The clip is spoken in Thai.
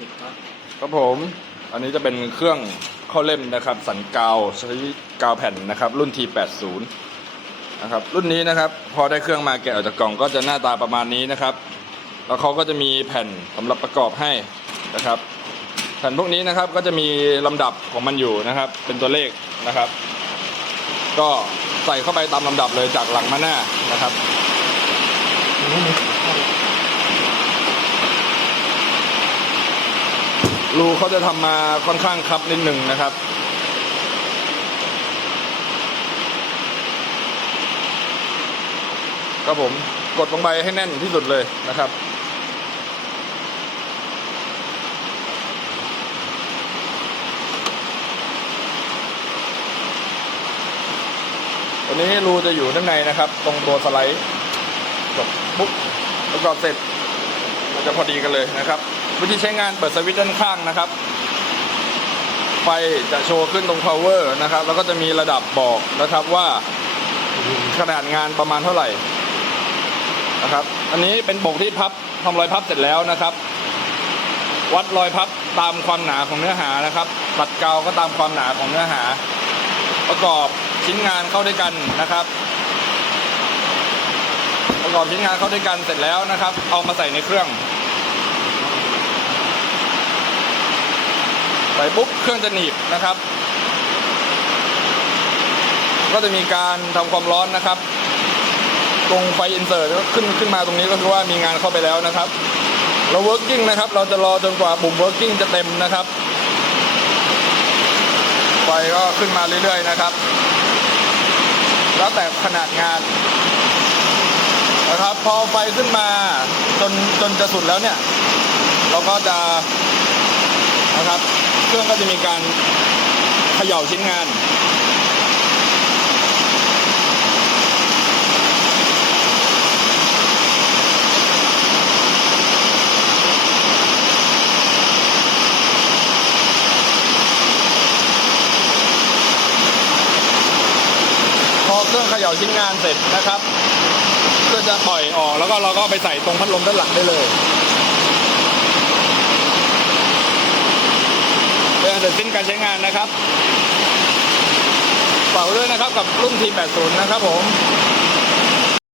ติดครับครับผม อันนี้จะเป็นเครื่องเข้าเล่มนะครับ สันกาวใช้กาวแผ่นนะครับ รุ่น T80 นะครับ รุ่นนี้นะครับพอได้เครื่องมาแกะออกจากกล่องก็จะหน้าตาประมาณนี้นะครับ แล้วเขาก็จะมีแผ่นสำหรับประกอบให้นะครับแผ่นพวกนี้นะครับก็จะมีลำดับของมันอยู่นะครับ เป็นตัวเลขนะครับ ก็ใส่เข้าไปตามลำดับเลยจากหลังมาหน้านะครับ รูเขาจะทำมาค่อนข้างคับนิดหนึ่งนะครับ ครับผมกดลงไปให้แน่นที่สุดเลยนะครับตัวนี้รูจะอยู่ด้านในนะครับ ตรงตัวสไลด์จบปุ๊บประกอบเสร็จมันจะพอดีกันเลยนะครับ วิธีใช้งานเปิดสวิตช์ด้านข้างนะครับ ไฟจะโชว์ขึ้นตรง power นะครับ แล้วก็จะมีระดับบอกนะครับว่าขนาดงานประมาณเท่าไหร่นะครับ อันนี้เป็นปกที่พับทำรอยพับเสร็จแล้วนะครับ วัดรอยพับตามความหนาของเนื้อหานะครับ ตัดกาวก็ตามความหนาของเนื้อหา ประกอบชิ้นงานเข้าด้วยกันนะครับประกอบชิ้นงานเข้าด้วยกันเสร็จแล้วนะครับ เอามาใส่ในเครื่อง ใส่ปุ๊บเครื่องจะหนีบนะครับ ก็จะมีการทำความร้อนนะครับ ตรงไฟอินเสิร์ตขึ้นขึ้นมาตรงนี้ก็คือว่ามีงานเข้าไปแล้วนะครับเรา working นะครับ เราจะรอจนกว่าปุ่ม working จะเต็มนะครับไฟก็ขึ้นมาเรื่อยๆนะครับ แล้วแต่ขนาดงานนะครับ พอไฟขึ้นมาจนจนจะสุดแล้วเนี่ย เราก็จะนะครับ เครื่องก็จะมีการเขย่าชิ้นงานพอเครื่องเขย่าชิ้นงานเสร็จนะครับ ก็จะปล่อยออกแล้วก็เราก็ไปใส่ตรงพัดลมด้านหลังได้เลยเป็นอันเส ร็จสิ้นการใช้งานนะครับฝากด้วยนะครับกับรุ่น T80 นะครับผม